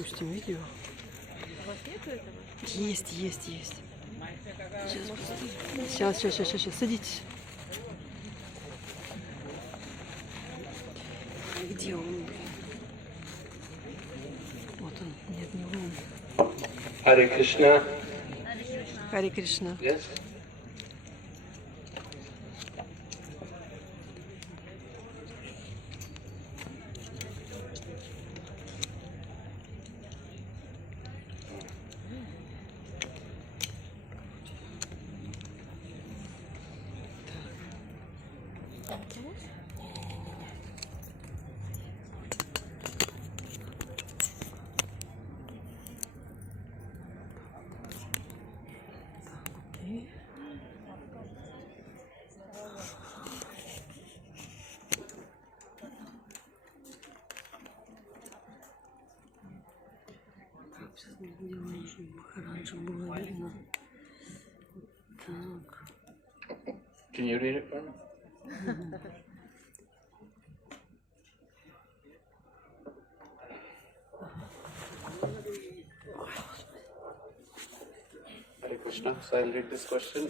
запустим видео. Есть. Сейчас. Садитесь. Где он? Вот он. Нет, не он. Hare Krishna. Харе Кришна. Yes. Сейчас мы сделаем, чтобы раньше было видно. Так. Can you read it for me? Hare Krishna. So I'll read this question.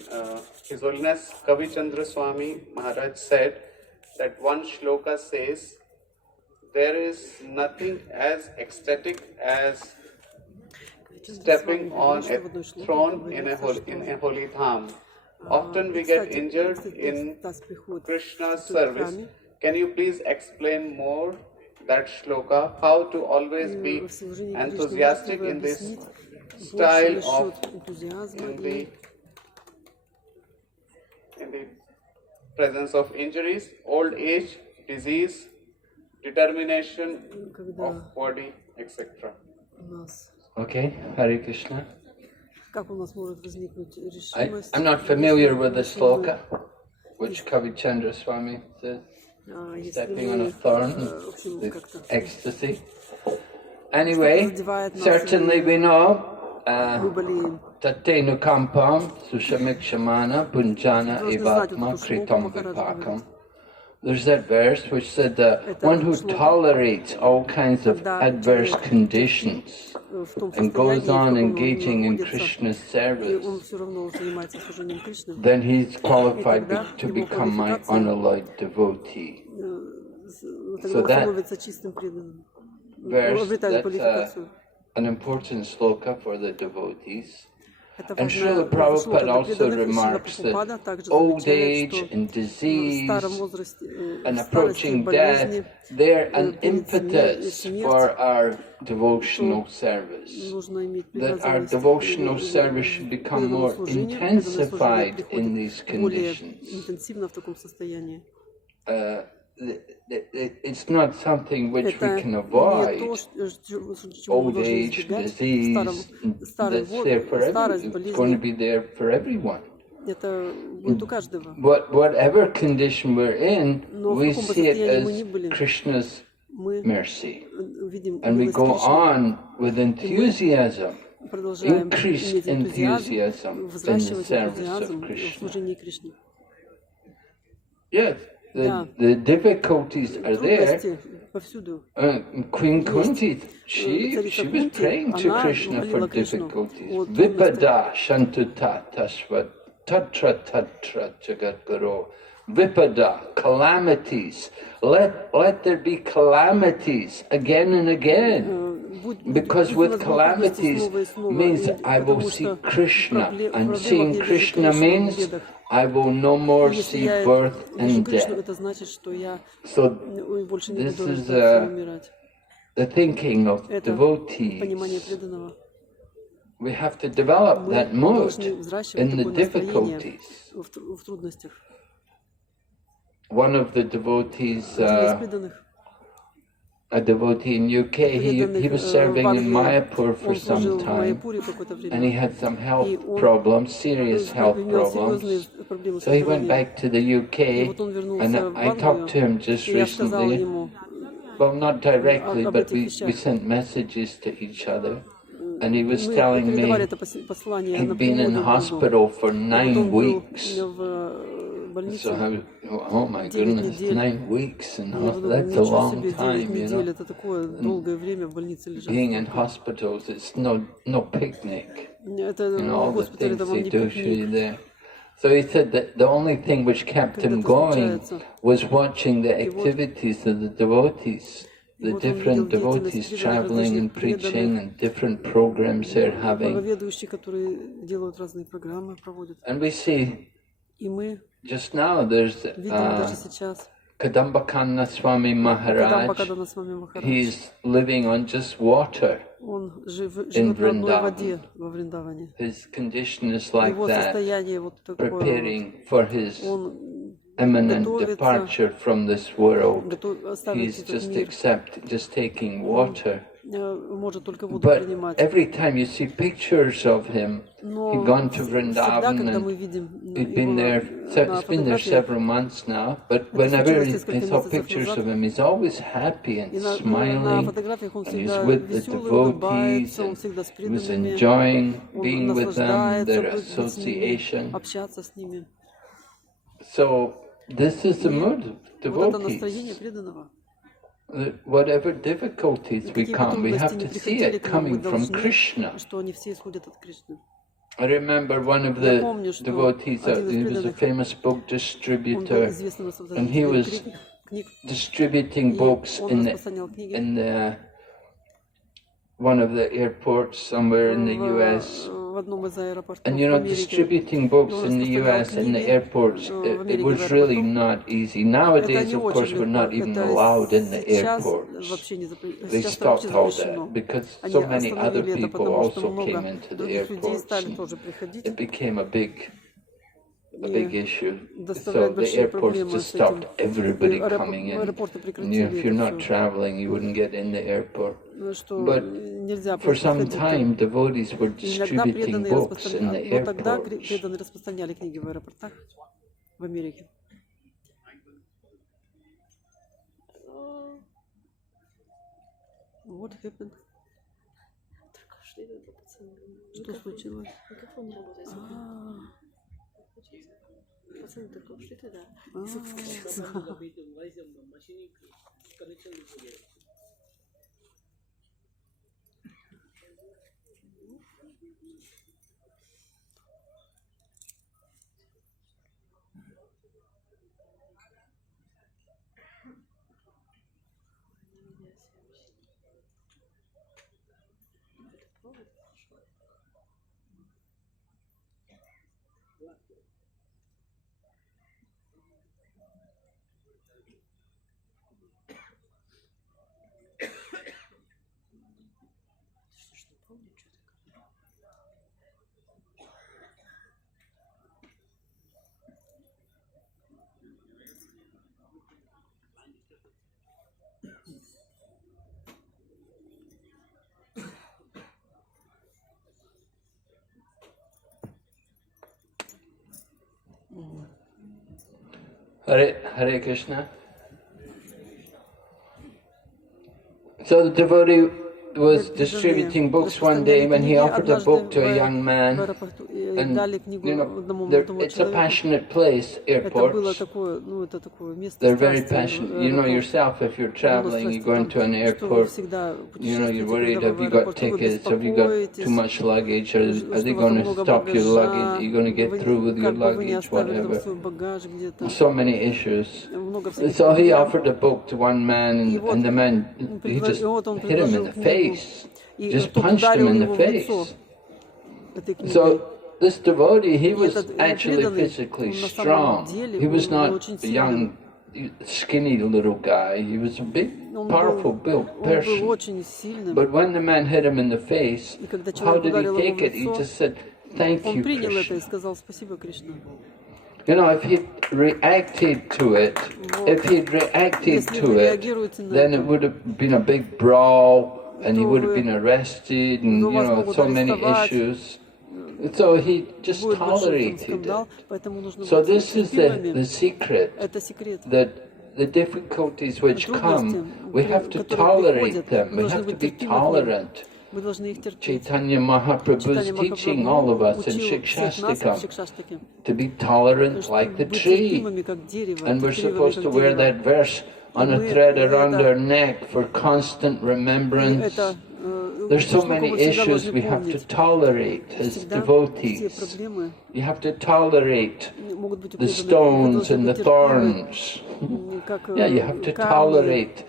His Holiness Kavi Chandra Swami Maharaj said that one shloka says, there is nothing as ecstatic as stepping on a throne in a holy dham. Often we get injured in Krishna's service. Can you please explain more that shloka? How to always be enthusiastic in this style of in the presence of injuries, old age, disease, determination of body, etc. Okay, Hare Krishna. Как у нас может возникнуть решимость? I'm not familiar with the sloka, which Kavi Chandra Swami says, stepping on a thorn, with ecstasy. Anyway, certainly we know Tatenu Kampam Sushamikshmana Punjana Evatma Kritam Vipakam. There's that verse which said that one who tolerates all kinds of adverse conditions and goes on engaging in Krishna's service, then he's qualified to become my unalloyed devotee. So that verse, that's an important sloka for the devotees. And Srila Prabhupada also remarks that old age and disease and approaching death, they're an impetus for our devotional service. That our devotional service should become more intensified in these conditions. It's not something which we can avoid. Old age, disease, that's there for everyone. It's going to be there for everyone. Whatever condition we're in, we see it as Krishna's mercy. And we go on with enthusiasm, increased enthusiasm in the service of Krishna. Yes. The difficulties are there. Queen Kunti, she was praying to Krishna for difficulties. Vipada shantuta tashva tatra tatra jagat guru. Vipada, calamities. Let there be calamities again and again. Because with calamities means I will see Krishna. And seeing Krishna means I will no more see birth and death. So this is the thinking of devotees. We have to develop that mood in the difficulties. One of the devotees, a devotee in UK, he was serving in Mayapur for some time, and he had some health problems, serious health problems. So he went back to the UK, and I talked to him just recently. Well, not directly, but we sent messages to each other. And he was telling me he'd been in hospital for 9 weeks. больнице. So, oh my 9 goodness, недель. 9 weeks in Я думаю, hospital, that's a ничего long себе, 9 time, you недель, know. это такое долгое время в больнице лежать. Being in hospitals, it's no picnic. Это You know, all в the госпитале, это things вам they не do for you пикник. there. So he said that the only thing which kept Когда him это going случается. was watching the И вот, activities of the devotees, и the вот он видел different деятельность devotees преданных, traveling различных and preaching преданных, and different programs they're having. проповедующих, которые делают разные программы, проводят. And we see И мы just now there's видим даже сейчас, Kadambakanna Swami Кадамба Maharaj. Кадана Свами Махарадж, He's living on just water. он живет in на одной Vrindavan. воде во Вриндаване. His condition is like Его that, состояние вот такое, preparing for his он imminent готовится, departure from this world. оставить He's этот just мир. taking Он water. может только воду But принимать. every time you see pictures of him, Но he'd gone to всегда, Vrindavan когда мы and видим he'd его been there. на It's been there фотографиях, several months now. But это whenever случилось I несколько saw месяцев pictures назад, of him, he's always happy and и на smiling. фотографиях он And he's всегда with the веселый, devotees, улыбается, он and всегда с he was преданными, enjoying он being with them, наслаждается their быть с ними, association. общаться с ними. So this is the mood of Вот это настроение devotees. преданного. Whatever difficulties we Какие бы come, we трудности have не to see приходили it к нам, мы coming from должны, Krishna. что они все исходят от Кришны. I remember one of Я the помню, что devotees, один из he was a преданных, famous book он был distributor, известным and he создателем was книг, distributing и books он распространял книги in one of the airports somewhere in the US. в одном из аэропортов And в you know, Америке. distributing books in the US in the airports, it was really not easy. Nowadays, of course, we're not even allowed in the airports. They stopped all that because so many other people also came into the airports. And it became a big issue. So the airports just stopped everybody coming in. And if you're not traveling, you wouldn't get in the airport. But for some time, devotees were distributing books in the но тогда airports. преданные распространяли книги в аэропортах в Америке. What happened? Что случилось? Пацаны только ушли туда. Hare Krishna. So the devotee was distributing books one day when he offered a book to a young man. And you know, it's a passionate place, airports. They're very passionate. You know yourself, if you're traveling, you go into an airport, you know, you're worried, have you got tickets, have you got too much luggage, are they going to stop your luggage, are you going to get through with your luggage, whatever. So many issues. So he offered a book to one man, and the man, he just hit him in the face, just punched him in the face. So this devotee, he was actually physically strong. He was not a young, skinny little guy. He was a big, powerful built person. But when the man hit him in the face, how did he take it? He just said, "Thank you, Krishna." You know, if he'd reacted to it, then it would have been a big brawl, and he would have been arrested, and you know, so many issues. So he just tolerated it. So this is the secret, that the difficulties which come, we have to tolerate them, we have to be tolerant. Мы должны их терпеть. Chaitanya Mahaprabhu is teaching all of us in учил всех нас в Shikshastakam Шикшаштаке, to be tolerant like the быть tree. терпимыми, как дерево, And we're терпеливыми, supposed как to wear дерево. that verse on a Мы thread around это- our neck for constant remembrance. это, There's so штуку many мы всегда issues должны we have to помнить. tolerate as Всегда все devotees. проблемы You have to tolerate могут быть the укреплены. Вы stones должны and the быть терпимы, thorns. как Yeah, you have to камни. tolerate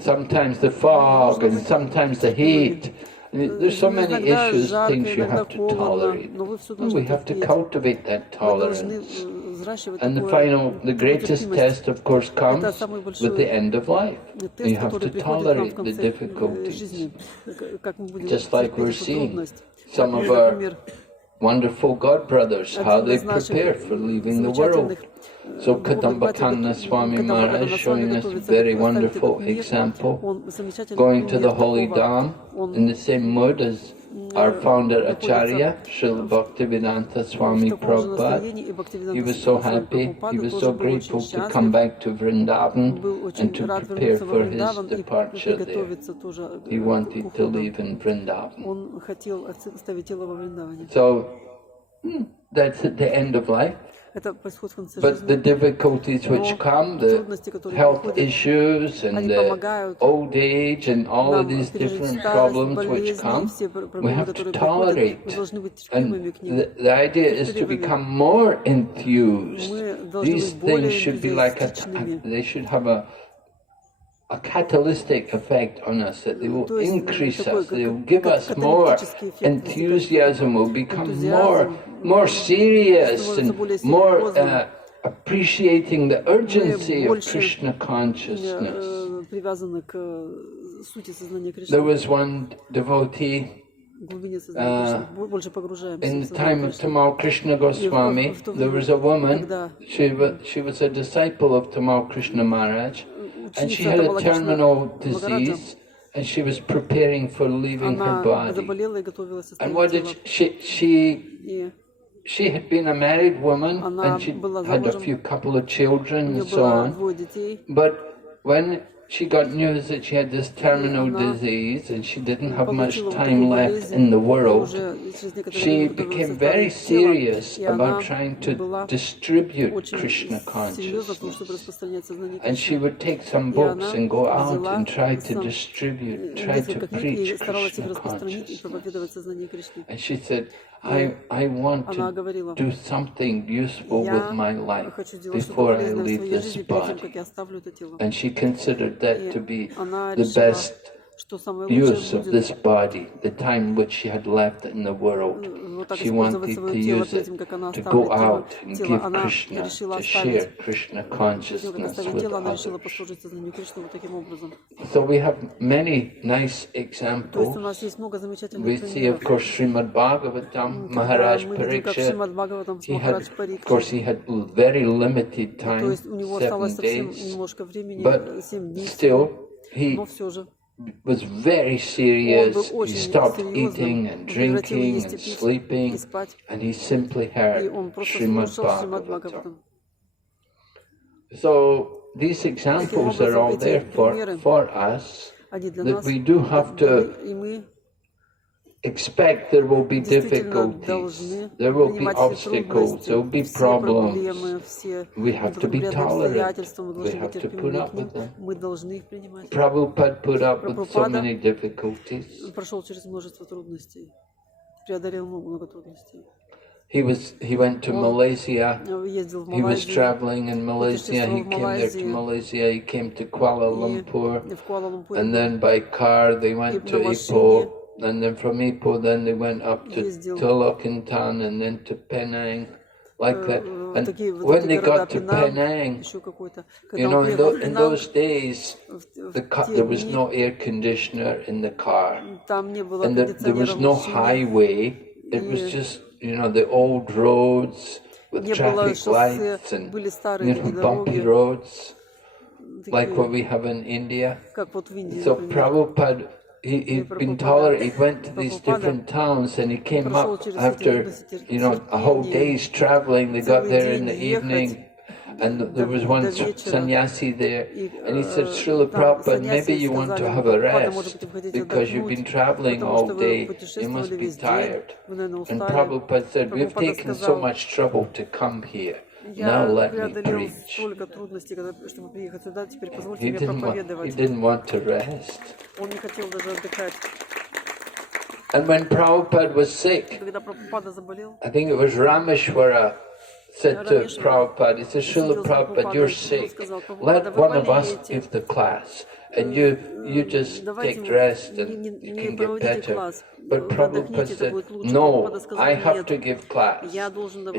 sometimes the fog and sometimes the heat. There's so many Иногда issues, жарко, things you иногда have to холодно, tolerate. но вы все And должны we have to терпеть. cultivate that Мы должны tolerance. взращивать And the такую greatest терпимость. test, of course, comes Это самый большой with the end of life. тест, You have который to приходит к нам в tolerate the конце жизни, difficulties. как мы будем Just like we're терпеть эту seeing трудность. some Как, of our например, wonderful God brothers, how один they из наших prepare for leaving the world. замечательных So духовных братьев, Kadambakana Swami Кадамбакана Maharaj Swami showing us a готовится very оставить wonderful этот мир. example, Он замечательный going to the пример holy такого. Dham Он in the same mood as our founder Acharya, Srila Bhaktivedanta Swami в таком же Prabhupada. настроении, и Бхактивиданта He was so Свами happy, Прабхупада he was тоже so был grateful очень to come счастлив, back to Vrindavan был and очень to рад prepare вернуться во for his Вриндаван и departure there. приготовиться тоже He к wanted to уходу. leave in Vrindavan. Он хотел оставить тело во Вриндаване. So that's at the end of life. Это происходит в конце But the жизни. difficulties which come, the Трудности, которые health приходят, issues and они the помогают old age and all of нам these пережить different старость, problems which болезни, come, все we проблемы, have to которые приходят. Мы tolerate. должны быть And терпимыми к ним. the idea is to терпеливыми. become more enthused. Мы должны These быть более things should be like энтузиастичными. they should have a catalytic effect on us, that they will То есть increase такой us, they will give us каталитический more эффект, enthusiasm, we'll become энтузиазм, more serious становится and более more серьезным. appreciating the urgency of больше, Krishna consciousness. Привязаны к сути сознания There Кришны, was one devotee к глубине сознания Кришны, больше погружаемся in в the сознание time of Кришны. Tamal Krishna Goswami. в то There время, was a woman, когда she was a disciple of Tamal Krishna Maharaj, and she ученица had a Тамала Кришны terminal Магараджа, disease, and she was preparing for leaving her она body. заболела и готовилась And оставить what тело. did И she had been a married woman, Она and she была had a замужем. few couple of у children нее and so было on. 2 детей. But when she got news that she had this terminal Она disease and she didn't have much получила вот time такую left болезнь, in the и world, уже через некоторое she время готовилась became very оставить тело, serious и она about trying to была distribute очень Krishna серьезно в том, чтобы consciousness. распространять сознание And she Кришны. would take some И books она and go out взяла and try to сам distribute, try to несколько книг и preach старалась их Krishna распространить и consciousness. проповедовать сознание Кришны. And she said, I want Она to говорила, do something useful with я my life хочу делать что-то before I полезное в leave своей this жизни перед тем, body. как я оставлю это тело. And she considered that И to be она the решила, best что самое use лучшее of this будет body, the time which she had left in the world. вот так She использовать wanted свое to тело use перед it тем, как она to go оставит out and тело. give Она Krishna, решила to share оставить, Krishna перед тем, как consciousness оставить with тело, она решила others. послужить сознанию Кришны вот таким образом. So we have many nice То есть examples. у нас есть много We замечательных see, of примеров. course, Srimad Bhagavatam, Когда Maharaj мы видим, как Parikshit. Шримад Бхагаватам с He had, Махарадж of course, he Парикшит, had very limited то time, есть у него осталось 7 совсем days, немножко времени, but 7 дней still, всего, he но все же was very он serious. был He очень stopped серьезным, eating and он прекратил drinking есть и and пить, и sleeping, спать, and he simply и heard он просто Srimad слушал Шримад Bhagavatam. Бхагаватам. So these examples are all there for us, Они для that нас we do have to и мы expect there will be действительно difficulties, должны there will be принимать все obstacles, there will be трудности, все проблемы, problems. все We have to be неприятные tolerant. обстоятельства, мы We должны have быть to put терпимыми up к ним, with them. мы должны их принимать. Prabhupada put up with so Prabhupada many difficulties. прошел через множество трудностей, преодолел много трудностей. He went to Malaysia. Ездил в He was Малайзию, traveling in Malaysia. He путешествовал в came there to Малайзию, Malaysia. He came to Kuala и Lumpur, в Куала-Лумпуре and then by car they went и to на Ipoh, машине and then from Ipoh then they went up to ездил Tolokintan and then to Penang, like that. в And такие when they города got to Пенанг, Penang, еще какой-то. you Когда know, он приехал в in Пенанг, those days there was дни no air conditioner in the car, там не было and there was кондиционера в no машине, highway. It was и just, you know, the old roads with не было traffic шоссе, lights and, были you старые know, такие bumpy дороги, roads like what такие, we have in India. как вот в Индии, So например. Prabhupada, he'd been tolerant. He went to these different towns and he came up after, you know, a whole day's traveling. They got there in the evening And there was one до вечера. sannyasi there, И, and he said, Srila там Prabhupada, саньяси maybe you want to сказали, have a Прабхупада, может rest, быть, вы хотите because you've been отдохнуть, traveling потому all что вы day, you путешествовали must be весь день, tired. вы, наверное, And устали. Prabhupada said, we've Прабхупада taken so сказал, much trouble to come here, now я let me преодолел preach. столько трудностей, чтобы приехать сюда, теперь позвольте He мне didn't проповедовать. want to rest. Он не хотел даже отдыхать. And when Prabhupada was sick, Когда Прабхупада заболел, I think it was Rameshwara said to Prabhupada, he said, Srila Prabhupada, you're sick. Let one of us give the class, and you just take rest and you can get better. But Prabhupada said, no, I have to give class. He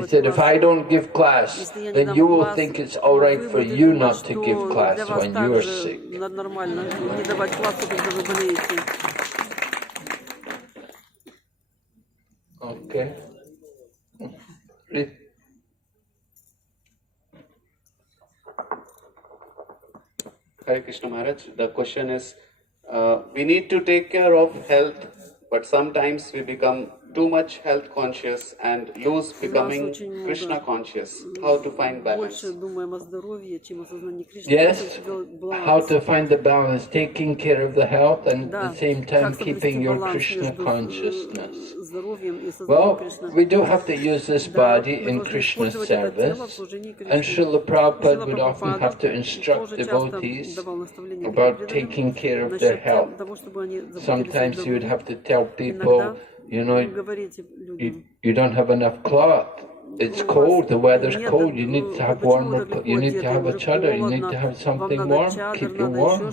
said, if I don't give class, then you will think it's all right for you not to give class when you are sick. Нормально не давать классу, когда вы болеете. Okay. Hare Krishna Maharaj, the question is, we need to take care of health, but sometimes we become too much health conscious and lose becoming Krishna conscious. How to find balance? Yes, how to find the balance, taking care of the health and at the same time keeping your Krishna consciousness. Well, we do have to use this body in Krishna's service, and Srila Prabhupada would often have to instruct devotees about taking care of their health. Sometimes he would have to tell people, you know, you don't have enough cloth. It's cold, the weather's cold, you need to have warmer, you need to have a chadar, you need to have something warm, keep you warm.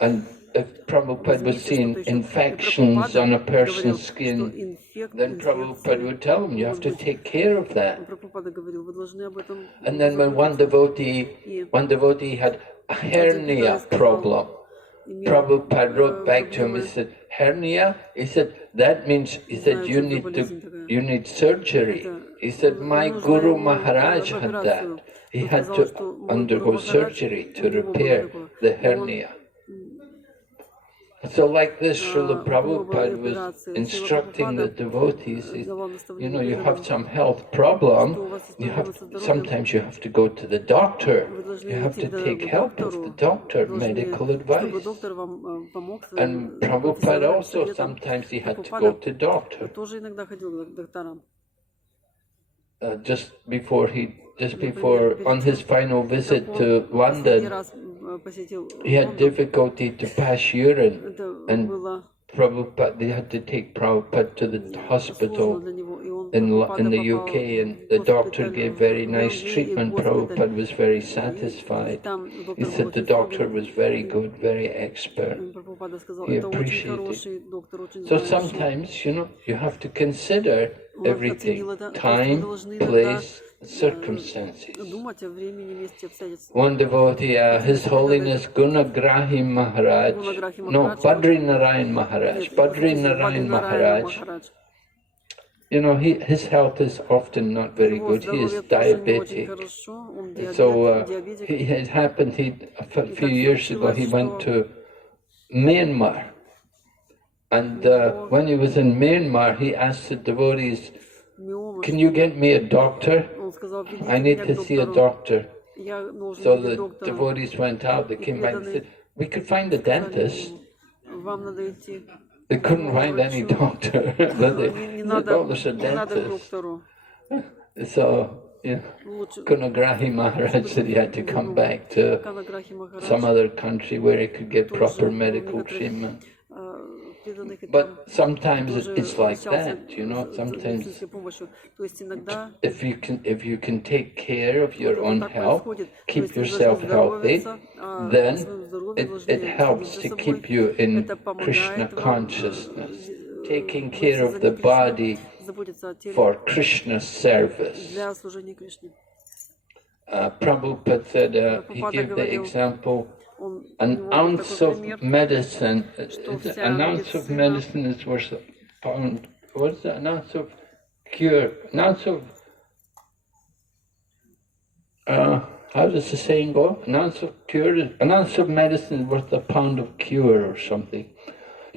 And if Prabhupada was seeing infections on a person's skin, then Prabhupada would tell him, you have to take care of that. And then when one devotee had a hernia problem, Prabhupada wrote back to him, he said, hernia? He said, that means, he said, you need surgery. He said, my Guru Maharaj had that. He had to undergo surgery to repair the hernia. So like this, Srila Prabhupada was instructing the devotees, you know, you have some health problem, sometimes you have to go to the doctor, you have to take help of the doctor, medical advice. And Prabhupada also, sometimes he had to go to doctor. Just before on his final visit to London, he had difficulty to pass urine, and Prabhupada, they had to take Prabhupada to the hospital in the UK, and the doctor gave very nice treatment. Prabhupada was very satisfied. He said the doctor was very good, very expert. He appreciated. So sometimes, you know, you have to consider everything, time, place, circumstances. One devotee, His Holiness Gunagrahi Maharaj, Badri Narayan Maharaj, you know, his health is often not very good. He is diabetic. So it happened, a few years ago, he went to Myanmar. And when he was in Myanmar, he asked the devotees, can you get me a doctor? I need to see a doctor. So the devotees went out, they came back and said, we could find a dentist. They couldn't find any doctor. But they said, oh, there's a dentist. So, you know, Gunagrahi Maharaj said he had to come back to some other country where he could get proper medical treatment. But sometimes it's like that, you know, sometimes if you can take care of your own health, keep yourself healthy, then it helps to keep you in Krishna consciousness, taking care of the body for Krishna service. Prabhupada said, he gave the example, an ounce of medicine, an ounce of medicine is worth a pound. What's that? An ounce of cure, an ounce of, how does the saying go? An ounce of medicine is worth a pound of cure or something.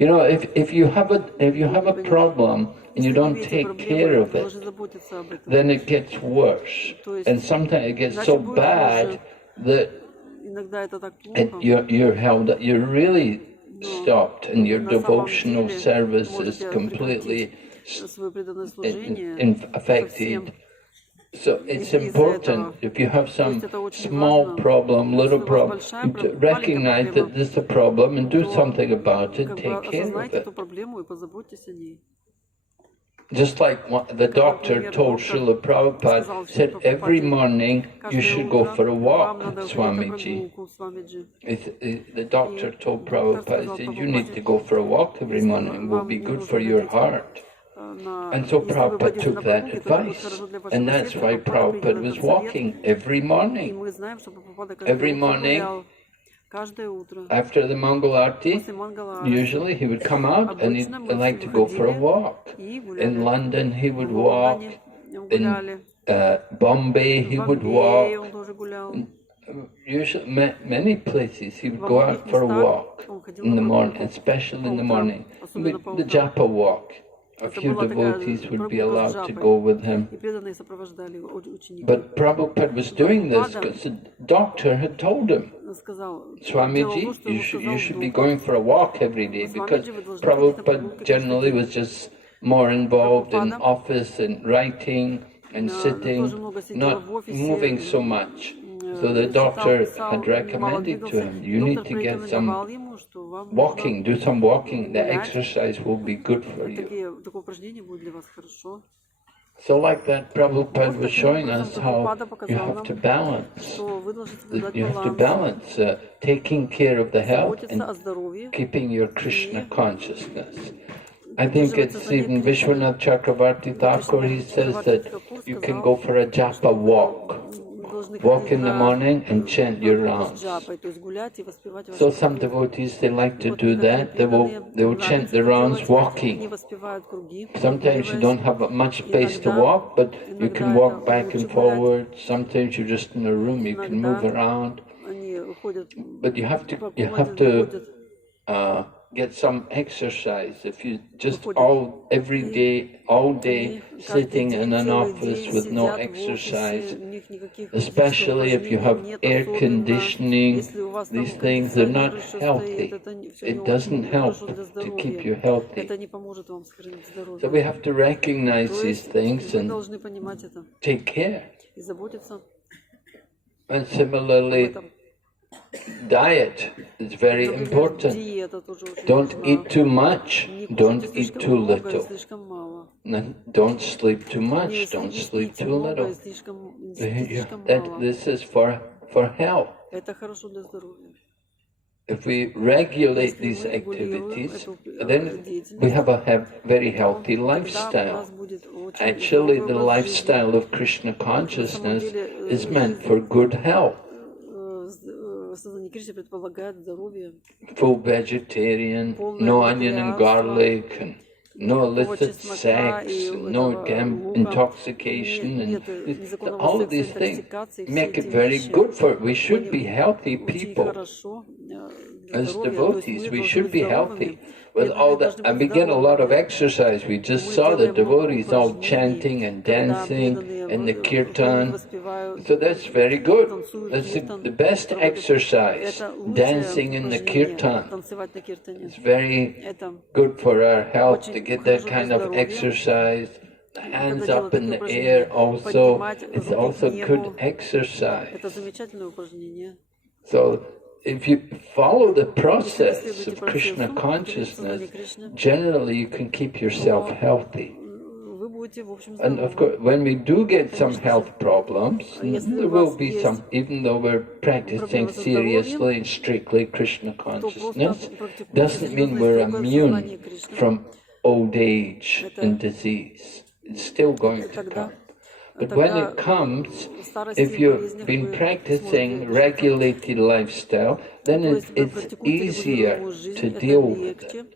You know, if you have a problem and you don't take care of it, then it gets worse, and sometimes it gets so bad that you're held up. You're really stopped, and your devotional service is completely affected. So it's important, if you have some small problem, little problem, to recognize that there's a problem and do something about it, take care of it. Just like the doctor told Srila Prabhupada, said every morning you should go for a walk, Swamiji. The doctor told Prabhupada, said you need to go for a walk every morning, it will be good for your heart. And so Prabhupada took that advice, and that's why Prabhupada was walking every morning. Every morning, after the Mangalarti, usually he would come out and he'd like to go for a walk. In London he would walk, in Bombay he would walk. Usually, many places he would go out for a walk in the morning, especially in the morning, the Japa walk. A few devotees would be allowed to go with him. But Prabhupada was doing this because the doctor had told him, Swamiji, you should be going for a walk every day, because Prabhupada generally was just more involved in office and writing and sitting, not moving so much. So the doctor had recommended to him, you need to get some walking, do some walking, the exercise will be good for you. So like that, Prabhupada was showing us how you have to balance. You have to balance taking care of the health and keeping your Krishna consciousness. I think it's even Vishwanath Chakravarti Thakur, he says that you can go for a japa walk. Walk in the morning and chant your rounds. So some devotees, they like to do that. They will chant the rounds walking. Sometimes you don't have much space to walk, but you can walk back and forward. Sometimes you're just in a room, you can move around. But you have to get some exercise. If you just all day sitting in an office with no exercise, especially if you have air conditioning, these things are not healthy. It doesn't help to keep you healthy. So we have to recognize these things and take care. And similarly, diet is very important. Don't eat too much, don't eat too little. Don't sleep too much, don't sleep too little. This is for health. If we regulate these activities, then we have a very healthy lifestyle. Actually, the lifestyle of Krishna consciousness is meant for good health. Full vegetarian, no onion and garlic, and no illicit sex, no intoxication, and all of these things make it very good for it. We should be healthy people. As devotees, we should be healthy. With all that, and we get a lot of exercise. We just saw the devotees all chanting and dancing in the kirtan. So that's very good. That's the best exercise, dancing in the kirtan. It's very good for our health to get that kind of exercise. Hands up in the air also, it's also good exercise. So if you follow the process of Krishna consciousness, generally you can keep yourself healthy. And of course, when we do get some health problems, there will be some, even though we're practicing seriously and strictly Krishna consciousness, doesn't mean we're immune from old age and disease. It's still going to come. But when it comes, if you've been practicing regulated lifestyle, then it's easier to deal with it.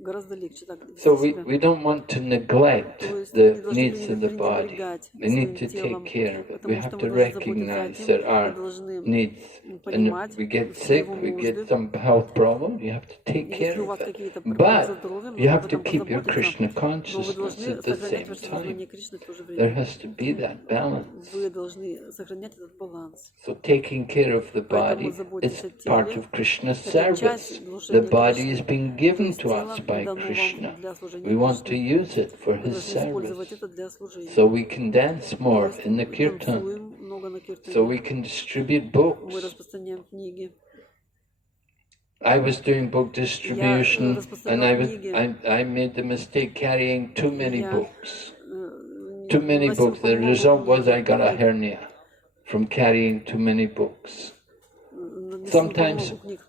гораздо легче так So вести себя. we don't want to neglect То есть the не должны needs of the body. пренебрегать We need своим to take телом, care of it. We потому have что to мы должны заботиться о recognize тем, that мы our должны needs, and понимать if we get все sick, его we get нужды. some health problem, you have to take И care если у of вас it. какие-то проблемы со But здоровьем, you нужно об have to этом keep your позаботиться, Krishna но вы consciousness должны at the сохранять same ваше time. сознание Кришны в то же There время. has to be that balance. Вы должны сохранять этот баланс. So taking care of the Поэтому body заботьтесь is о part теле. of Krishna's Это service. часть The служения body is Кришны. being То given есть to тело us by дано вам Krishna. для служения We want to Кришны. use it for Вы his должны использовать service. это для служения. So we can dance То more есть in the kirtan. танцуем много на So киртане. we can distribute Мы books. распространяем книги. I was doing book Я distribution and распространял книги. I made the mistake carrying too many Я books. Too many носил books. The result was I got a книг. hernia from carrying too many books. Носил Sometimes много книг.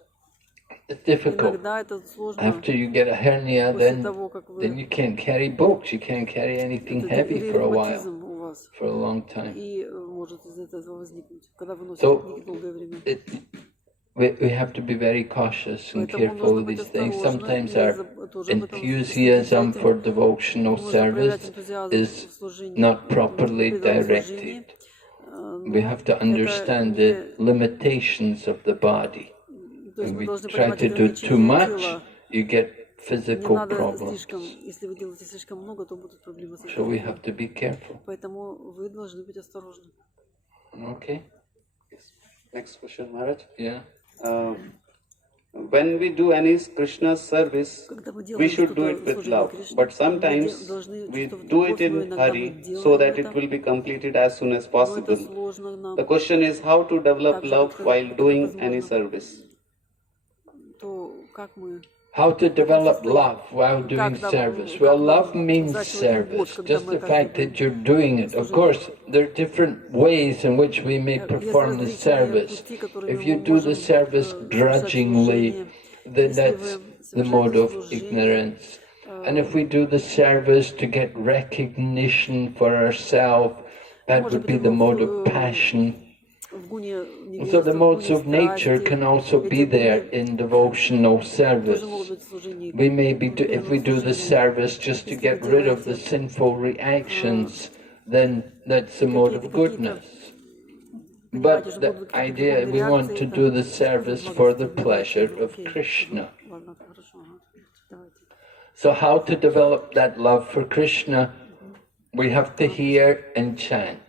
it's difficult. Иногда это сложно. After you get a hernia, После того, как then вы you can't carry books. You can't carry anything это heavy for a while, ревматизм у вас, for a long time. и может из этого возникнуть, когда вы носите So книги долгое время. We have to be very cautious and Поэтому careful нужно with быть these things. осторожным Sometimes и our тоже об этом enthusiasm следить. for devotional Нужно проявлять service энтузиазм is в служении, not properly в преданном служении, directed. We have to understand the limitations of the body. то есть When вы we должны try понимать to do too ограничения much, тела. you get Не physical надо problems. слишком, если вы делаете слишком много, то будут проблемы со So we здоровьем. have to be careful. Поэтому вы должны быть осторожны. Okay? Next question, Maharaj. Yeah. When we do any Krishna service, Когда мы we делаем should do что-то it with служение love. Кришне, But мы sometimes должны we чувствовать do любовь, it но in иногда мы hurry so делаем that it это, will be completed as soon as но это possible. сложно нам. The question is how to develop Так же, love как while это doing any возможно. service. То как мы How to develop love while doing service? Well, love means service. Just the fact that you're doing it. Of course, there are different ways in which we may perform the service. If you do the service grudgingly, then that's the mode of ignorance. And if we do the service to get recognition for ourselves, that would be the mode of passion. So the modes of nature can also be there in devotional service. We may be, if we do the service just to get rid of the sinful reactions, then that's the mode of goodness. But the idea, we want to do the service for the pleasure of Krishna. So how to develop that love for Krishna? We have to hear and chant.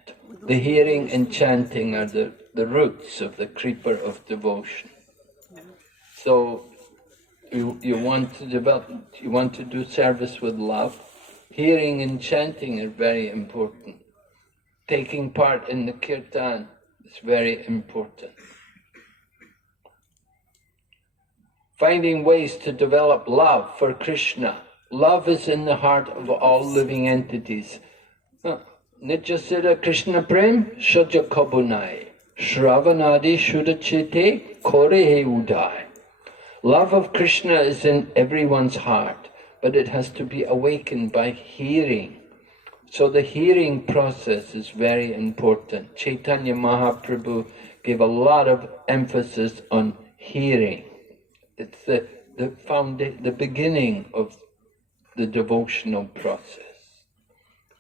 The hearing and chanting are the roots of the creeper of devotion. So you want to develop, you want to do service with love. Hearing and chanting are very important. Taking part in the kirtan is very important. Finding ways to develop love for Krishna. Love is in the heart of all living entities. Nitya Krishna Prem Shaja Kabunai Shravanadi Shudachite Korehe Udai. Love of Krishna is in everyone's heart, but it has to be awakened by hearing. So the hearing process is very important. Chaitanya Mahaprabhu gave a lot of emphasis on hearing. It's the beginning of the devotional process.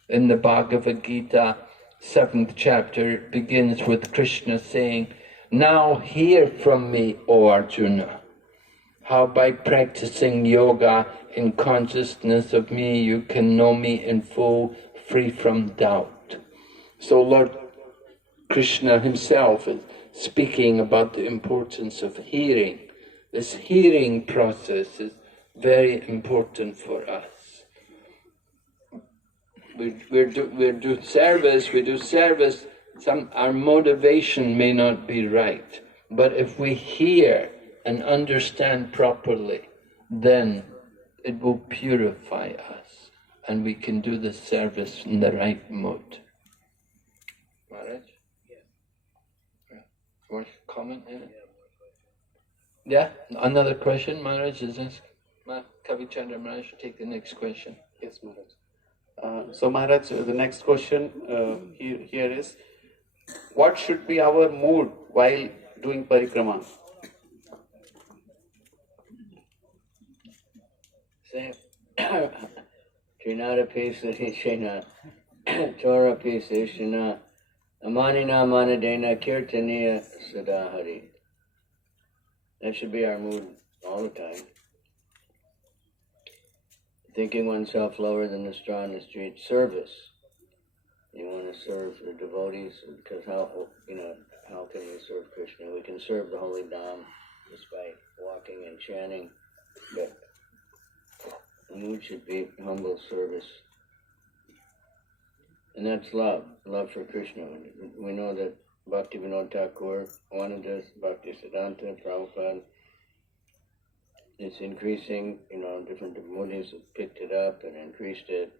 In the Bhagavad Gita, 7th chapter, it begins with Krishna saying, "Now hear from me, O Arjuna, how by practicing yoga in consciousness of me you can know me in full, free from doubt." So Lord Krishna himself is speaking about the importance of hearing. This hearing process is very important for us. We do service, our motivation may not be right, but if we hear and understand properly, then it will purify us and we can do the service in the right mode. Maharaj? Yeah. You want to comment on it? Yeah? Another question, Maharaj? Is this? Kavi Chandra Maharaj should take the next question. Yes, Maharaj. So Maharaj, the next question here is, what should be our mood while doing parikrama? Say, Trinada Pisa Hishena, Torah Pisa Hishena, Amanina Manadena Kirtaniya Sadahari. That should be our mood all the time. Thinking oneself lower than the straw in the street. Service. You want to serve the devotees, because how can we serve Krishna? We can serve the holy Dham just by walking and chanting, but the mood should be humble service. And that's love for Krishna. We know that Bhaktivinoda Thakur wanted this, Bhaktisiddhanta, Prabhupada. It's increasing, different devotees have picked it up and increased it.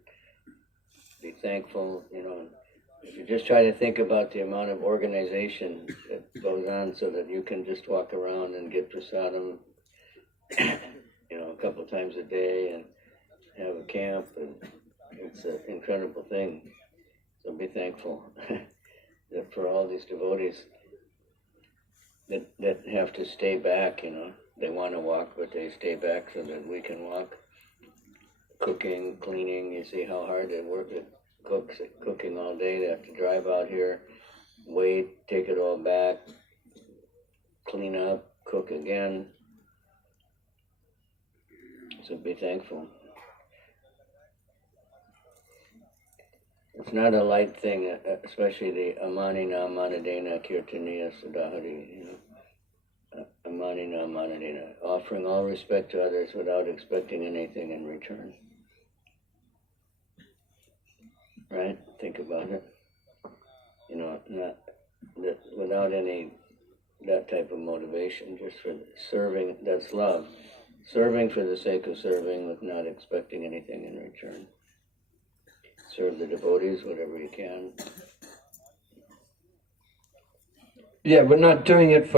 Be thankful, If you just try to think about the amount of organization that goes on so that you can just walk around and get prasadam, a couple times a day and have a camp, and it's an incredible thing. So be thankful that for all these devotees that have to stay back, They want to walk, but they stay back so that we can walk. Cooking, cleaning, you see how hard they work at cooking all day. They have to drive out here, wait, take it all back, clean up, cook again. So be thankful. It's not a light thing, especially the Amanina Manadena Kirtaniya Sadahari, Amanina Manadena, offering all respect to others without expecting anything in return. Right? Think about it. Not that without that type of motivation, just for serving, that's love. Serving for the sake of serving with not expecting anything in return. Serve the devotees whatever you can. Yeah, we're not doing it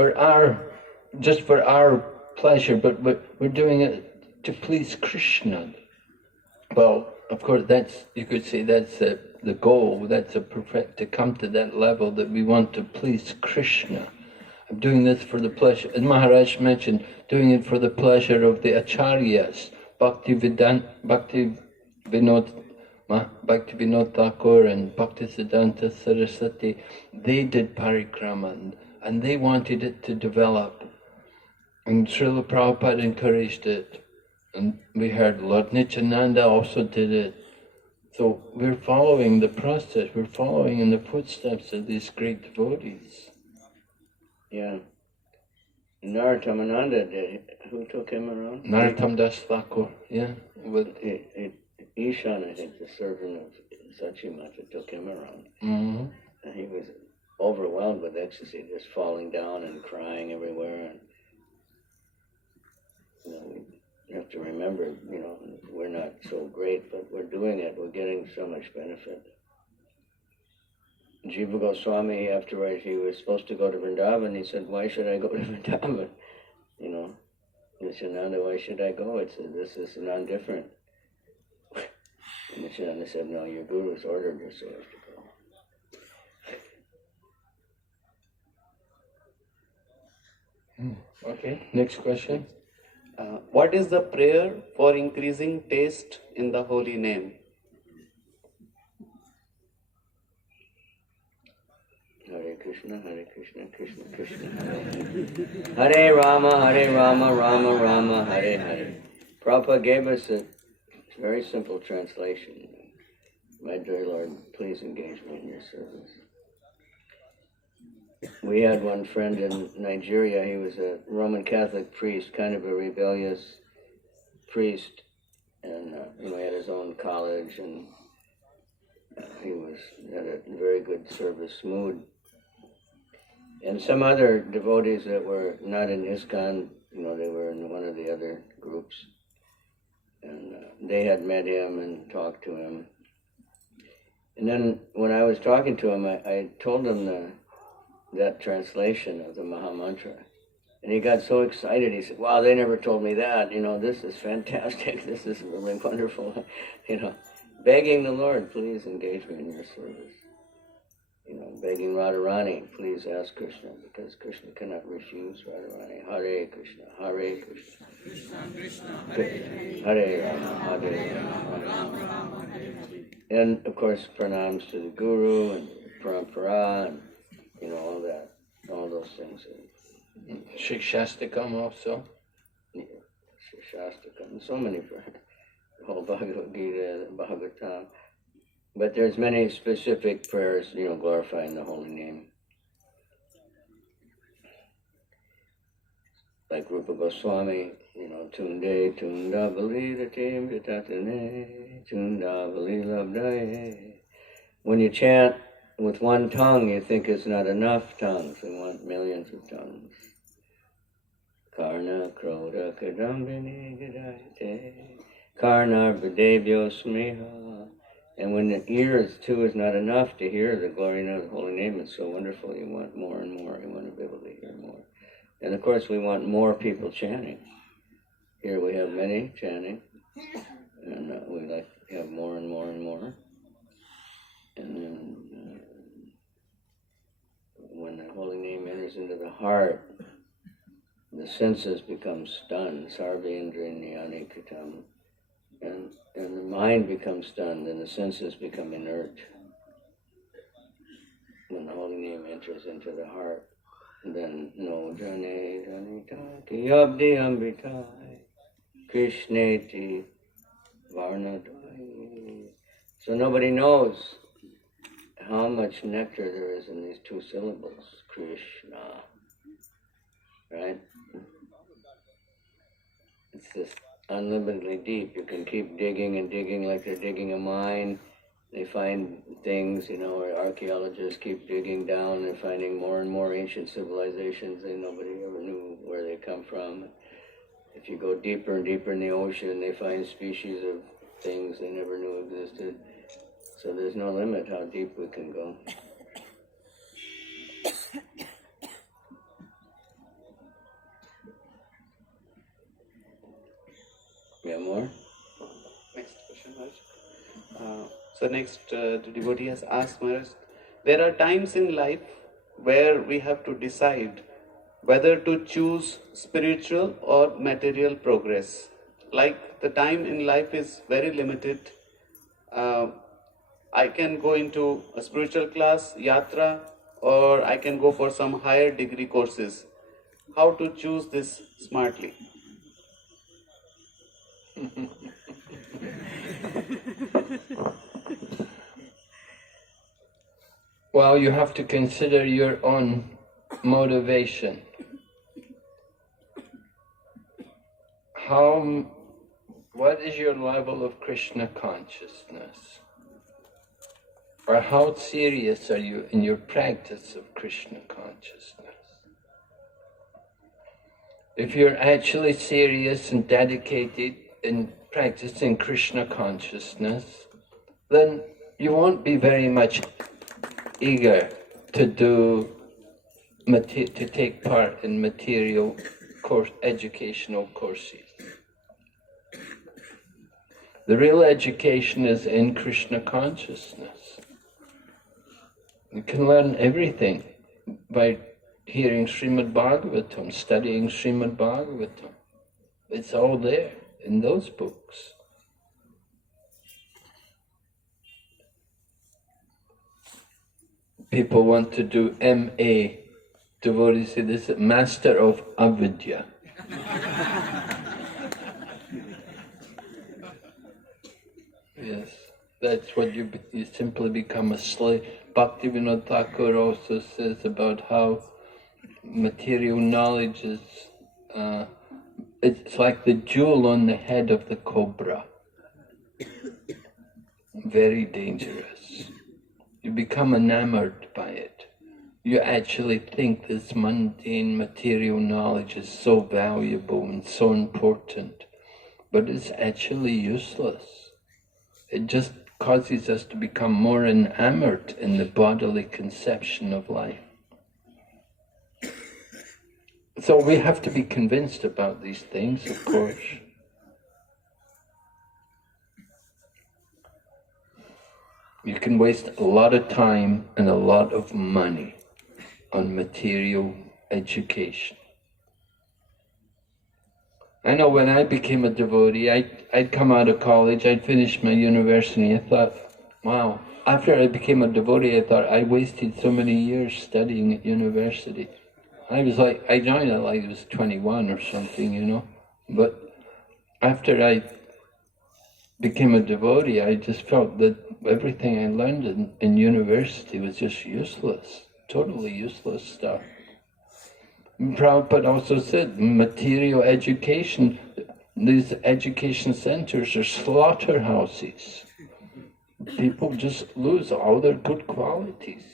just for our pleasure, but we're doing it to please Krishna. Well, of course, you could say that's the goal. That's to come to that level that we want to please Krishna. I'm doing this for the pleasure, as Maharaj mentioned, doing it for the pleasure of the acharyas, Bhaktivinoda Thakur and Bhaktisiddhanta Saraswati. They did Parikrama and they wanted it to develop. And Srila Prabhupada encouraged it. And we heard Lord Nityananda also did it. So we're following the process. We're following in the footsteps of these great devotees. Yeah. Narasimha did it. Who took him around? Narottam Das Thakur, yeah. Ishan, I think, the servant of Sachimata, took him around. Mm-hmm. And he was overwhelmed with ecstasy, just falling down and crying everywhere. And we have to remember, we're not so great, but we're doing it. We're getting so much benefit. Jiva Goswami, afterwards, he was supposed to go to Vrindavan. He said, "Why should I go to Vrindavan? Nityananda, why should I go? This is non-different." And Nityananda said, "No, your Guru's ordered you, so you have to go." Okay, next question. What is the prayer for increasing taste in the holy name? Hare Krishna, Krishna Krishna, Hare Hare Rama, Rama Rama, Hare Hare. Prabhupada gave us a very simple translation. My dear Lord, please engage me in your service. We had one friend in Nigeria. He was a Roman Catholic priest, kind of a rebellious priest, and he had his own college, and he had a very good service mood. And some other devotees that were not in ISKCON, they were in one of the other groups, and they had met him and talked to him. And then when I was talking to him, I told him that translation of the Maha Mantra. And he got so excited, he said, "Wow, they never told me that, this is fantastic, this is really wonderful," begging the Lord, please engage me in your service. begging Radharani, please ask Krishna, because Krishna cannot refuse Radharani. Hare Krishna, Hare Krishna, Hare Rama, Hare Rama. And of course, pranams to the Guru and Parampara, and all that, all those things. Shikshastakam also. Yeah, Shikshastakam, so many prayers. The whole Bhagavad Gita, Bhagavatam. But there's many specific prayers, glorifying the holy name. Like Rupa Goswami, Tunde Tunda Valida Tim Vitatane Tunda Valila Labdaye. When you chant with one tongue, you think it's not enough tongues. We want millions of tongues. Karna Kroda Kadambini Gadayate Karna Bhadebhyo Smeha. And when the ears too is not enough to hear the glory of the holy name, it's so wonderful, you want more and more, you want to be able to hear more. And of course we want more people chanting. Here we have many chanting, and we like to have more and more and more. And then when the holy name enters into the heart, the senses become stunned, sarvendriyani katam. And the mind becomes stunned and the senses become inert. When the holy name enters into the heart, then no jane janita ki abdi ambitai krishneti varnadai. So nobody knows how much nectar there is in these two syllables, Krishna. Right? It's this unlimitedly deep. You can keep digging and digging like they're digging a mine. They find things, or archaeologists keep digging down and finding more and more ancient civilizations that nobody ever knew where they come from. If you go deeper and deeper in the ocean, they find species of things they never knew existed. So there's no limit how deep we can go. We have more? Next question, Maharaj. So next, the devotee has asked, Maharaj, there are times in life where we have to decide whether to choose spiritual or material progress. Like the time in life is very limited. I can go into a spiritual class, yatra, or I can go for some higher degree courses. How to choose this smartly? Well, you have to consider your own motivation. What is your level of Krishna consciousness? Or how serious are you in your practice of Krishna consciousness? If you're actually serious and dedicated in practicing Krishna consciousness, then you won't be very much eager to take part in material educational courses. The real education is in Krishna consciousness. You can learn everything by hearing Srimad Bhagavatam, studying Srimad Bhagavatam. It's all there in those books. People want to do M.A. Devotees say this is Master of Avidya. Yes, that's what you simply become a slave. Bhaktivinoda Thakur also says about how material knowledge is, it's like the jewel on the head of the cobra. Very dangerous. You become enamored by it. You actually think this mundane material knowledge is so valuable and so important, but it's actually useless. It just causes us to become more enamored in the bodily conception of life. So we have to be convinced about these things, of course. You can waste a lot of time and a lot of money on material education. I know when I became a devotee, I'd come out of college, I'd finished my university, I thought, wow. After I became a devotee, I thought I wasted so many years studying at university. I joined it like I was 21 or something, you know. But after I became a devotee, I just felt that everything I learned in university was just useless, totally useless stuff. Prabhupada also said, material education, these education centers are slaughterhouses. People just lose all their good qualities.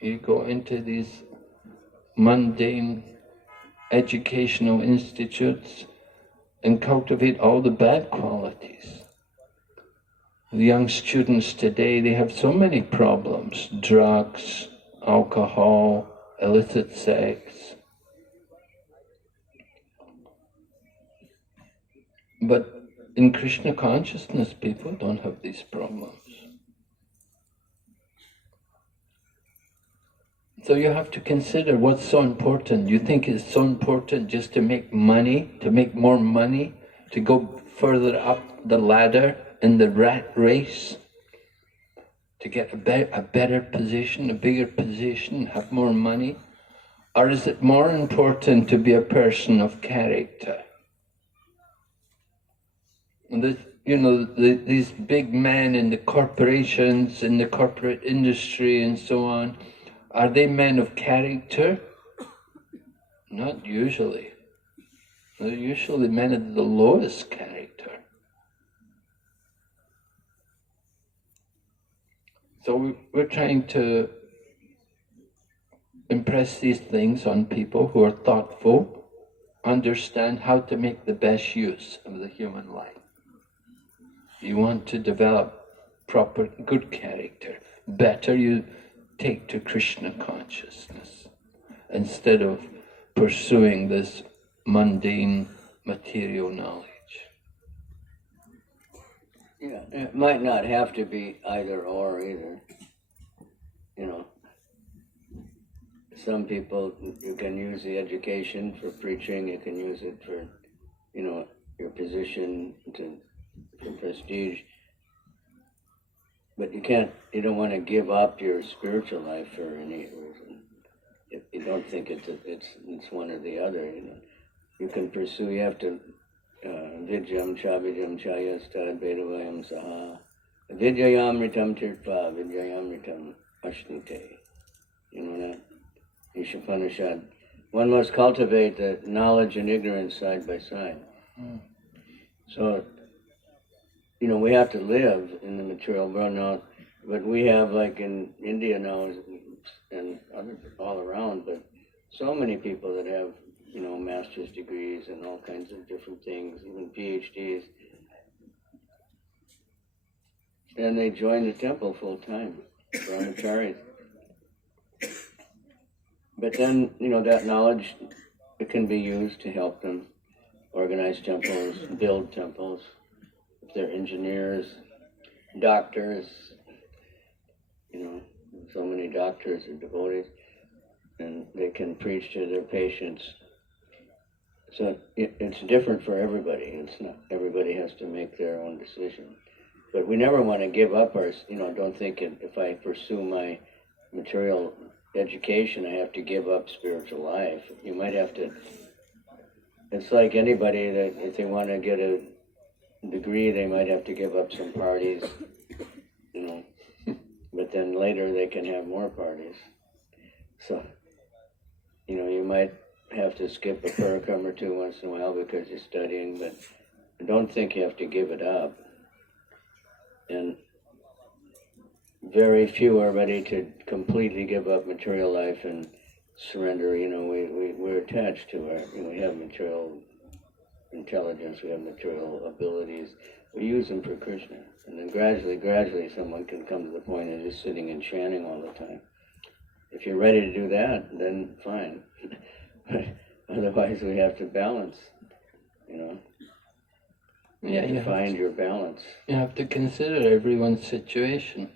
You go into these mundane educational institutes and cultivate all the bad qualities. The young students today, they have so many problems: drugs, alcohol, illicit sex. But in Krishna consciousness, people don't have these problems. So you have to consider what's so important. You think it's so important just to make money, to make more money, to go further up the ladder in the rat race, to get a better position, a bigger position, have more money? Or is it more important to be a person of character? And these big men in the corporations, in the corporate industry and so on, are they men of character? Not usually. They're usually men of the lowest character. So we're trying to impress these things on people who are thoughtful, understand how to make the best use of the human life. You want to develop proper, good character. Better you take to Krishna consciousness instead of pursuing this mundane material knowledge. Yeah, it might not have to be either or either. You know, some people, you can use the education for preaching, you can use it for, you know, your position for prestige. But you don't want to give up your spiritual life for any reason. If you don't think it's one or the other, you know. You can pursue, you have to vidyam chabijam chayastad vedavayam saha vidyayamritam tirtva vidyayamritam ashnite. You know that? Ishapanishad. One must cultivate the knowledge and ignorance side by side. So, you know, we have to live in the material world now, but we have, like in India now and all around, but so many people that have, you know, master's degrees and all kinds of different things, even PhDs, and they join the temple full time, brahmacharis. But then, you know, that knowledge, it can be used to help them organize temples, build temples. If they're engineers, doctors, you know, so many doctors are devotees, and they can preach to their patients. So it's different for everybody. It's not, everybody has to make their own decision. But we never want to give up our, you know, don't think if I pursue my material education, I have to give up spiritual life. You might have to, it's like anybody that if they want to get a degree, they might have to give up some parties, you know, but then later they can have more parties. So, you know, you might have to skip a Parikrama or two once in a while because you're studying, but don't think you have to give it up. And very few are ready to completely give up material life and surrender. You know, we're attached to our, you know, we have material intelligence, we have material abilities. We use them for Krishna. And then gradually someone can come to the point of just sitting and chanting all the time. If you're ready to do that, then fine. Otherwise we have to balance, you know. You have to find your balance. You have to consider everyone's situation.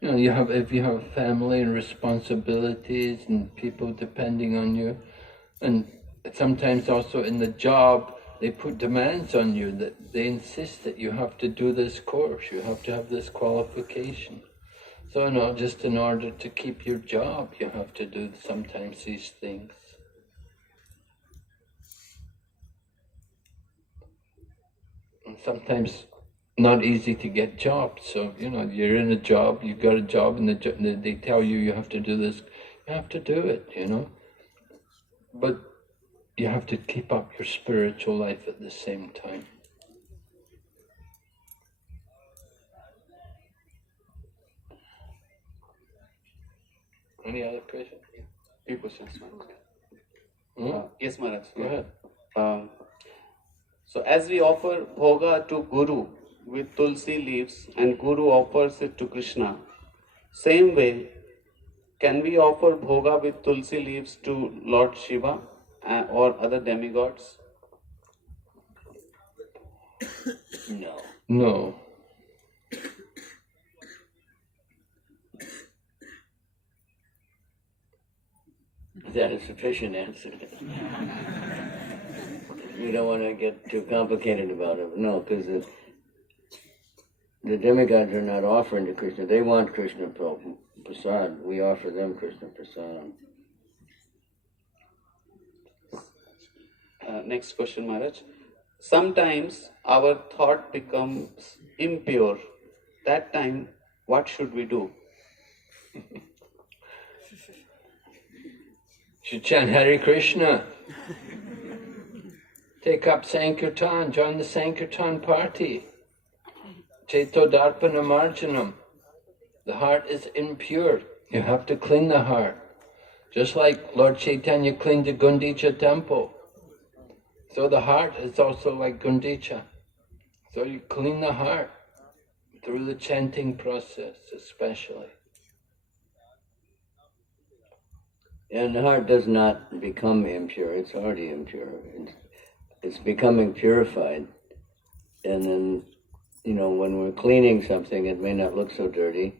You know, if you have family and responsibilities and people depending on you, and sometimes also in the job, they put demands on you that they insist that you have to do this course, you have to have this qualification. So, no, just in order to keep your job, you have to do sometimes these things. And sometimes not easy to get jobs. So, you know, you're in a job, you've got a job, and they tell you you have to do this. You have to do it, you know. But you have to keep up your spiritual life at the same time. Any other questions? Few questions, Maharaj. Hmm? Yes, Maharaj. Go ahead. So as we offer bhoga to Guru with tulsi leaves and Guru offers it to Krishna, same way, can we offer bhoga with tulsi leaves to Lord Shiva or other demigods? No. No. Is that a sufficient answer? We don't want to get too complicated about it. No, because the demigods are not offering to Krishna. They want Krishna Prasad. We offer them Krishna Prasad. Next question, Maharaj. Sometimes our thought becomes impure. That time, what should we do? Should chant Hare Krishna. Take up Sankirtan, join the Sankirtan party. Cheto Darpana Marjanam. The heart is impure. You have to clean the heart. Just like Lord Chaitanya cleaned the Gundicha temple. So the heart is also like Gundicha. So you clean the heart through the chanting process especially. And the heart does not become impure. It's already impure. It's becoming purified. And then, you know, when we're cleaning something, it may not look so dirty,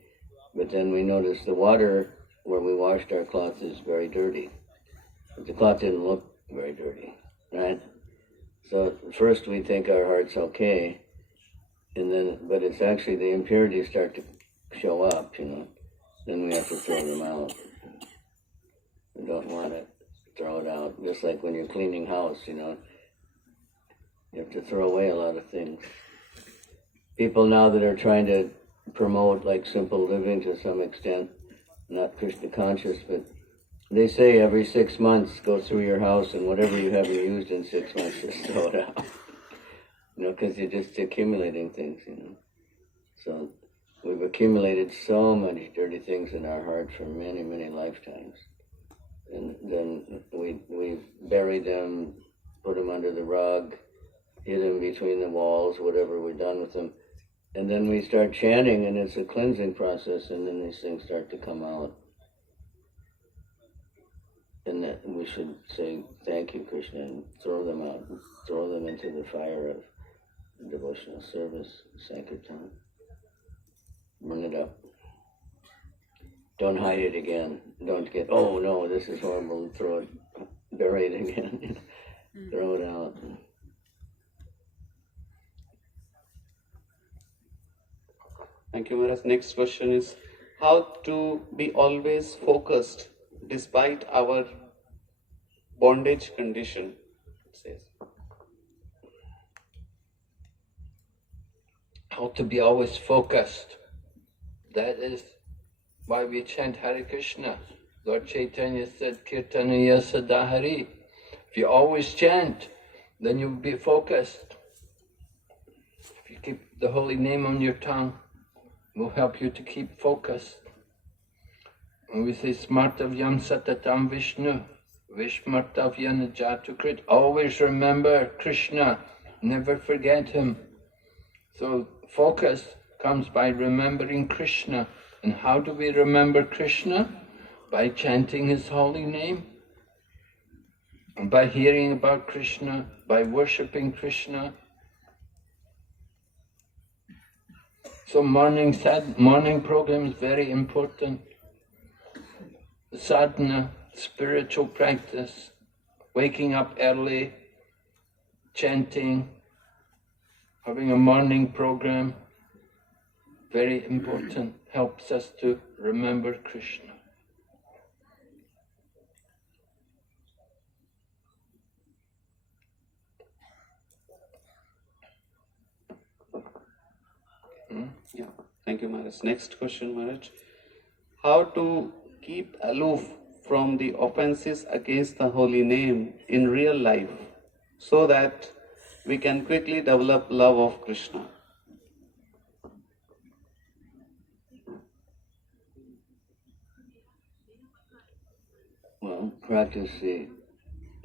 but then we notice the water where we washed our cloth is very dirty. But the cloth didn't look very dirty, right? So first we think our heart's okay, and then, but it's actually the impurities start to show up, you know. Then we have to throw them out. We don't want it, throw it out. Just like when you're cleaning house, you know, you have to throw away a lot of things. People now that are trying to promote like simple living to some extent, not Krishna conscious, but they say every 6 months go through your house and whatever you haven't used in 6 months, just throw it out. You know, because you're just accumulating things, you know. So we've accumulated so many dirty things in our heart for many, many lifetimes. And then we bury them, put them under the rug, hid them between the walls, whatever we've done with them. And then we start chanting, and it's a cleansing process, and then these things start to come out. And that we should say, thank you, Krishna, and throw them out, throw them into the fire of devotional service, Sankirtan. Burn it up. Don't hide it again. Don't get, oh no, this is horrible, and throw it, bury it again. Throw it out. Thank you, Maharaj. Next question is, how to be always focused despite our bondage condition, it says. How to be always focused. That is why we chant Hare Krishna. Lord Chaitanya said, Kirtanaya Sadahari. If you always chant, then you'll be focused. If you keep the holy name on your tongue, it will help you to keep focused. When we say Smartavyam Satatam Vishnu, Vishmartavyana Jatukrit, always remember Krishna, never forget him. So focus comes by remembering Krishna. And how do we remember Krishna? By chanting his holy name, and by hearing about Krishna, by worshipping Krishna. So morning program is very important. Sadhana, spiritual practice, waking up early, chanting, having a morning program, very important, helps us to remember Krishna. Yeah, thank you, Maharaj. Next question, Maharaj. How to keep aloof from the offenses against the holy name in real life so that we can quickly develop love of Krishna? Well, practice the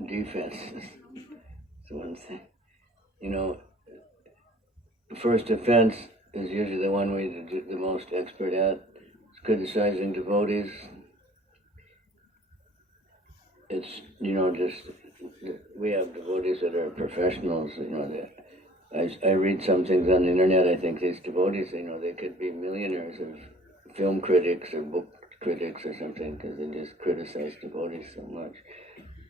defense is one thing. You know, the first offense is usually the one we're the most expert at. It's criticizing devotees. It's, just, we have devotees that are professionals, I read some things on the internet. I think these devotees, they could be millionaires of film critics or book critics or something, because they just criticize devotees so much.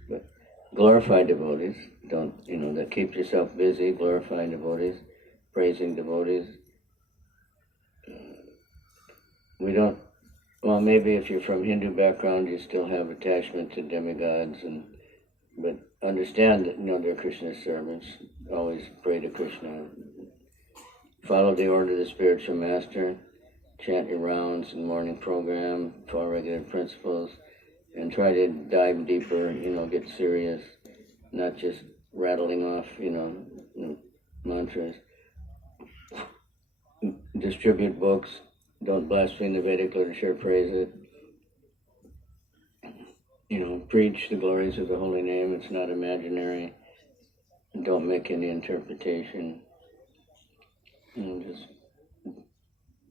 But glorify devotees, that keep yourself busy, glorifying devotees, praising devotees. Well, maybe if you're from Hindu background, you still have attachment to demigods, but understand that, they're Krishna's servants. Always pray to Krishna. Follow the order of the spiritual master. Chant your rounds in the morning program, follow regular principles, and try to dive deeper, get serious, not just rattling off, mantras. Distribute books. Don't blaspheme the Vedic literature, praise it. Preach the glories of the holy name. It's not imaginary. Don't make any interpretation.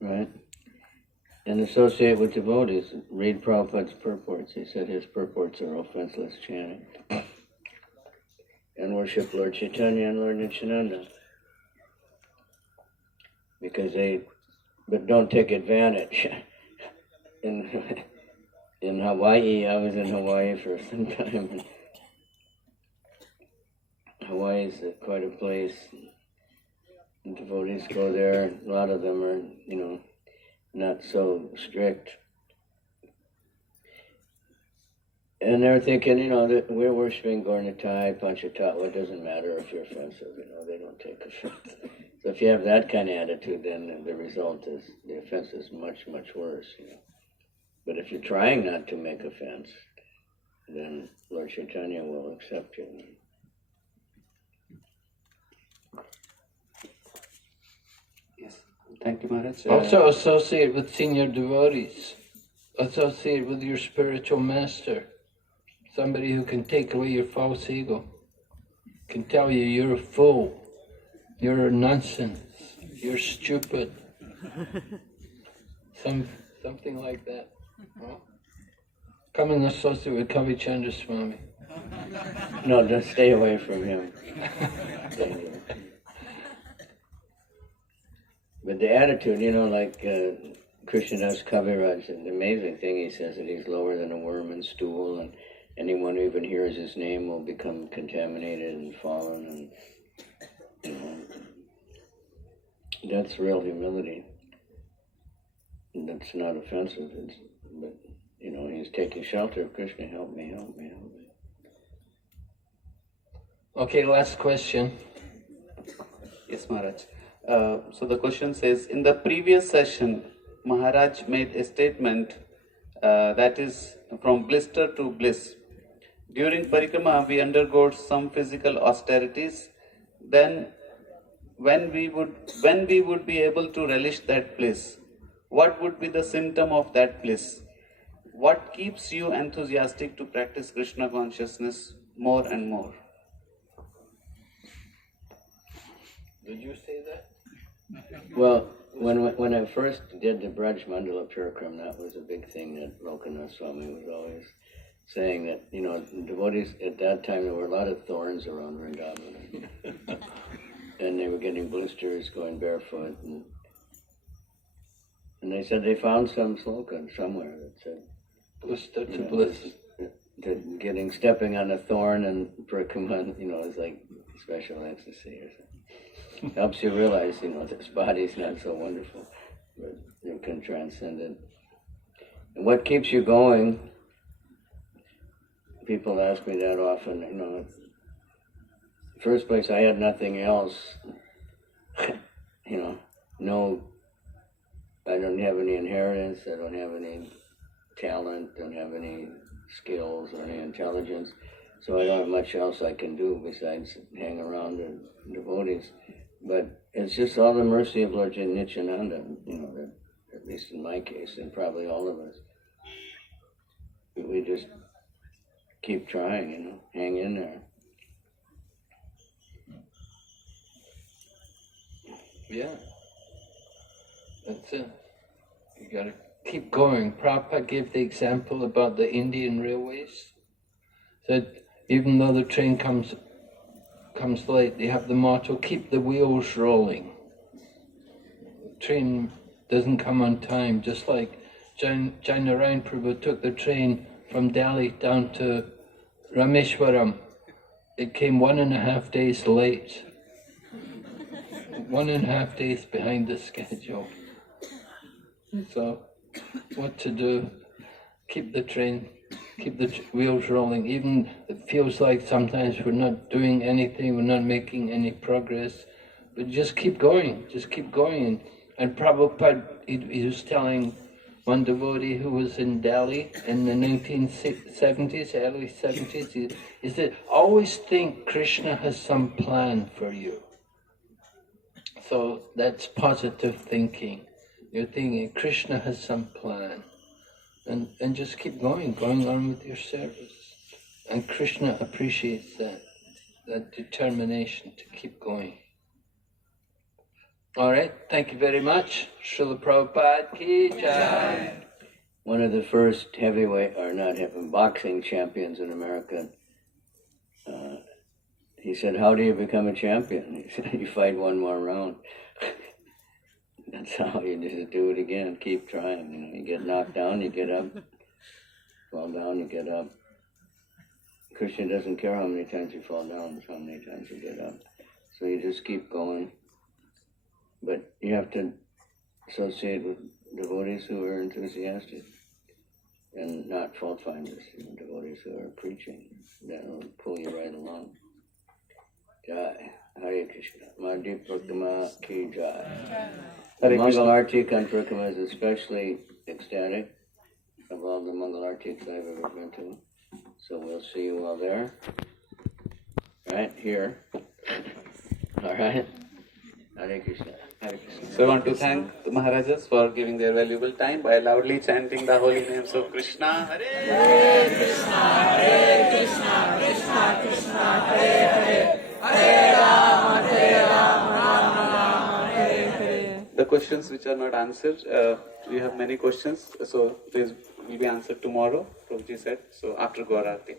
Right? And associate with devotees. Read Prabhupada's purports. He said his purports are offenseless chanting. And worship Lord Chaitanya and Lord Nityananda. But don't take advantage. In Hawaii, I was in Hawaii for some time. And Hawaii is quite a place. And devotees go there. A lot of them are, not so strict. And they're thinking, that we're worshiping Gaurnitai, Panchatattva. It doesn't matter if you're offensive, they don't take offense. So if you have that kind of attitude, then the result is, the offense is much, much worse, But if you're trying not to make offense, then Lord Chaitanya will accept you. Yes, thank you, Maharaj. Also associate with senior devotees. Associate with your spiritual master. Somebody who can take away your false ego. Can tell you you're a fool. You're nonsense. You're stupid. Something like that. Huh? Come and associate with Kavi Chandra Swami. No, just stay away from him. But the attitude, like Krishnadas Kaviraj, an amazing thing, he says that he's lower than a worm and stool, and anyone who even hears his name will become contaminated and fallen, and that's real humility. And that's not offensive, but he's taking shelter of Krishna. Help me, help me, help me. Okay, last question. Yes, Maharaj. So the question says, in the previous session, Maharaj made a statement that is from blister to bliss. During Parikrama, we undergo some physical austerities. Then, when we would be able to relish that bliss, what would be the symptom of that bliss? What keeps you enthusiastic to practice Krishna consciousness more and more? Did you say that? Well, when I first did the Braj Mandala Parikrama, that was a big thing that Lokanath Swami was always saying, that, devotees at that time, there were a lot of thorns around Vrindavan. And they were getting blisters going barefoot. they said they found some slogan somewhere that said, Bliss to you know, bliss. that stepping on a thorn and Parikrama, is like special ecstasy or something. Helps you realize, this body's not so wonderful, but you can transcend it. And what keeps you going? People ask me that often, First place, I had nothing else, no, I don't have any inheritance, I don't have any talent, don't have any skills or any intelligence, so I don't have much else I can do besides hang around the devotees. But it's just all the mercy of Lord Nityananda, that, at least in my case, and probably all of us. We just keep trying, hang in there. Yeah, that's it. You got to keep going. Prabhupada gave the example about the Indian railways. Said even though the train comes late, they have the motto, keep the wheels rolling. The train doesn't come on time, just like Jainarayan Prabhu took the train from Delhi down to Rameshwaram. It came 1.5 days late. 1.5 days behind the schedule. So, what to do? Keep the train, keep the wheels rolling. Even it feels like sometimes we're not doing anything, we're not making any progress, but just keep going, And Prabhupada, he was telling one devotee who was in Delhi in the 1970s, early 70s, he said, always think Krishna has some plan for you. So that's positive thinking. You're thinking Krishna has some plan. And just keep going on with your service. And Krishna appreciates that determination to keep going. All right, thank you very much. Srila Prabhupada ki jai. One of the first boxing champions in America, he said, how do you become a champion? He said, you fight one more round. That's how you just do it again, keep trying. You get knocked down, you get up. Fall down, you get up. Krishna doesn't care how many times you fall down, it's how many times you get up. So you just keep going. But you have to associate with devotees who are enthusiastic and not fault finders, devotees who are preaching. That will pull you right along. Jai. Hare Krishna. Navadwip Parikrama ki jai. The Mangal Artik on Parikrama is especially ecstatic of all the Mangal Artiks I've ever been to. So we'll see you all there. Right here. All right. Hare Krishna. Hare Krishna. So I want to thank the Maharajas for giving their valuable time by loudly chanting the holy names of Krishna. Hare Krishna, Hare Krishna, Krishna Krishna, Hare Hare, Hare Rama, Rama Rama, Hare Hare. The questions which are not answered, we have many questions, so these will be answered tomorrow, Prabhuji said, so after Gaur Aarti.